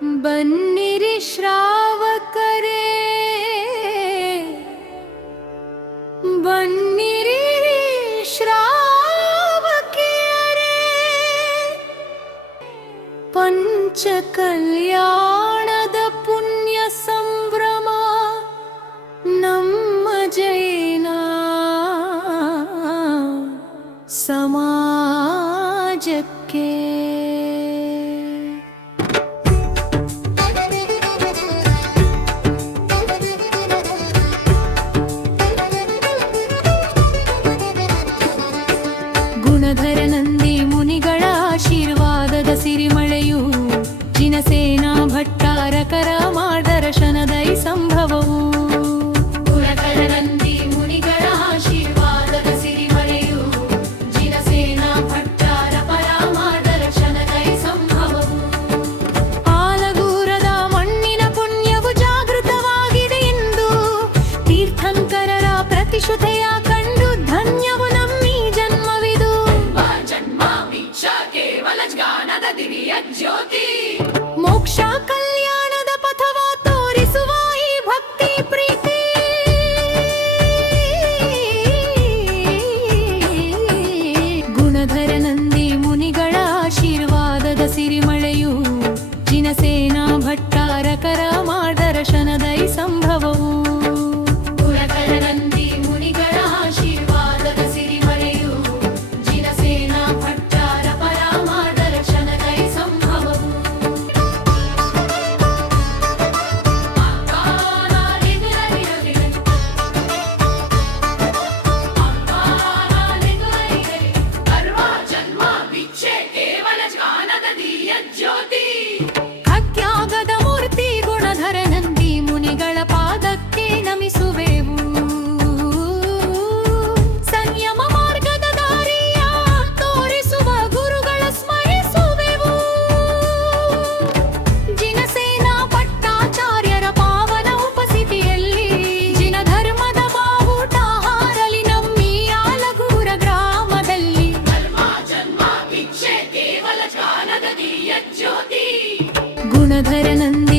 ಬನ್ನಿರಿ ಶ್ರಾವಕರೇ, ಬನ್ನಿರಿ ಶ್ರಾವಕಿಯರೇ, ಪಂಚ ಕಲ್ಯಾಣದ ಪುಣ್ಯ ಸಂಭ್ರಮ ನಮ್ಮ ಜೈನ ಸಮಾಜಕ್ಕೆ. ಗುಣಧರ ನಂದಿ ಮುನಿಗಳ ಆಶೀರ್ವಾದದ ಸಿರಿಮಳೆಯು, ಜಿನಸೇನಾ ಭಟ್ಟಾರಕರ ಮಾರ್ಗದರ್ಶನದ ಈ ಸಂಭವವು. ಗುಣಧರ ನಂದಿ ಮುನಿಗಳ ಆಶೀರ್ವಾದದ ಸಿರಿಮಳೆಯು, ಜಿನಸೇನಾ ಭಟ್ಟಾರಕರ ಮಾರ್ಗದರ್ಶನದ ಈ ಸಂಭವವು. ಆಲಗೂರದ ಮಣ್ಣಿನ ಪುಣ್ಯವು ಜಾಗೃತವಾಗಿದೆ ಎಂದು, ತೀರ್ಥಂಕರರ ಪ್ರತಿಷ್ಠೆಯ ಕಂಡು ಧನ್ಯವು ನಮ್ಮಿ ಜನ್ಮವಿದು. ಜ್ಯೋತಿ ಮೋಕ್ಷ ಕಲ್ಯಾಣದ ಪಥವ ತೋರಿಸುವ ಈ ಭಕ್ತಿ ಪ್ರೀತಿ. ಗುಣಧರ ನಂದಿ ಮುನಿಗಳ ಆಶೀರ್ವಾದದ ಸಿರಿಮಳೆಯು, ಜಿನಸೇನಾ ಭಟ್ಟಾರಕರ ಮಾರ್ಗದರ್ಶನದ ಈ ಸಂಭವವು. ಗುಣಧರ ನಂದಿ ಮುನಿಗಳ ಆಶೀರ್ವಾದದ ಸಿರಿಮಳೆಯು, ಜಿನಸೇನಾ ಭಟ್ಟಾರಕರ ಮಾರ್ಗದರ್ಶನದ ಈ ಸಂಭವವು. ಅಜ್ಞಾಗದ ಮೂರ್ತಿ ಗುಣಧರ ನಂದಿ ಮುನಿಗಳ ಪಾದಕ್ಕೆ ನಮಿಸುವೆವು. ಸಂಯಮ ಮಾರ್ಗದ ದಾರಿಯ ತೋರಿಸುವ ಗುರುಗಳ ಸ್ಮರಿಸುವೆವು. ಜಿನಸೇನಾ ಭಟ್ಟಾಚಾರ್ಯರ ಪಾವನ ಉಪಸ್ಥಿತಿಯಲ್ಲಿ, ಜಿನ ಧರ್ಮದ ಬಾವುಟ ಹಾರಲಿ ನಮ್ಮಿ ಆಲಗೂರ ಗ್ರಾಮದಲ್ಲಿ. ಗುಣಧರ ನಂದಿ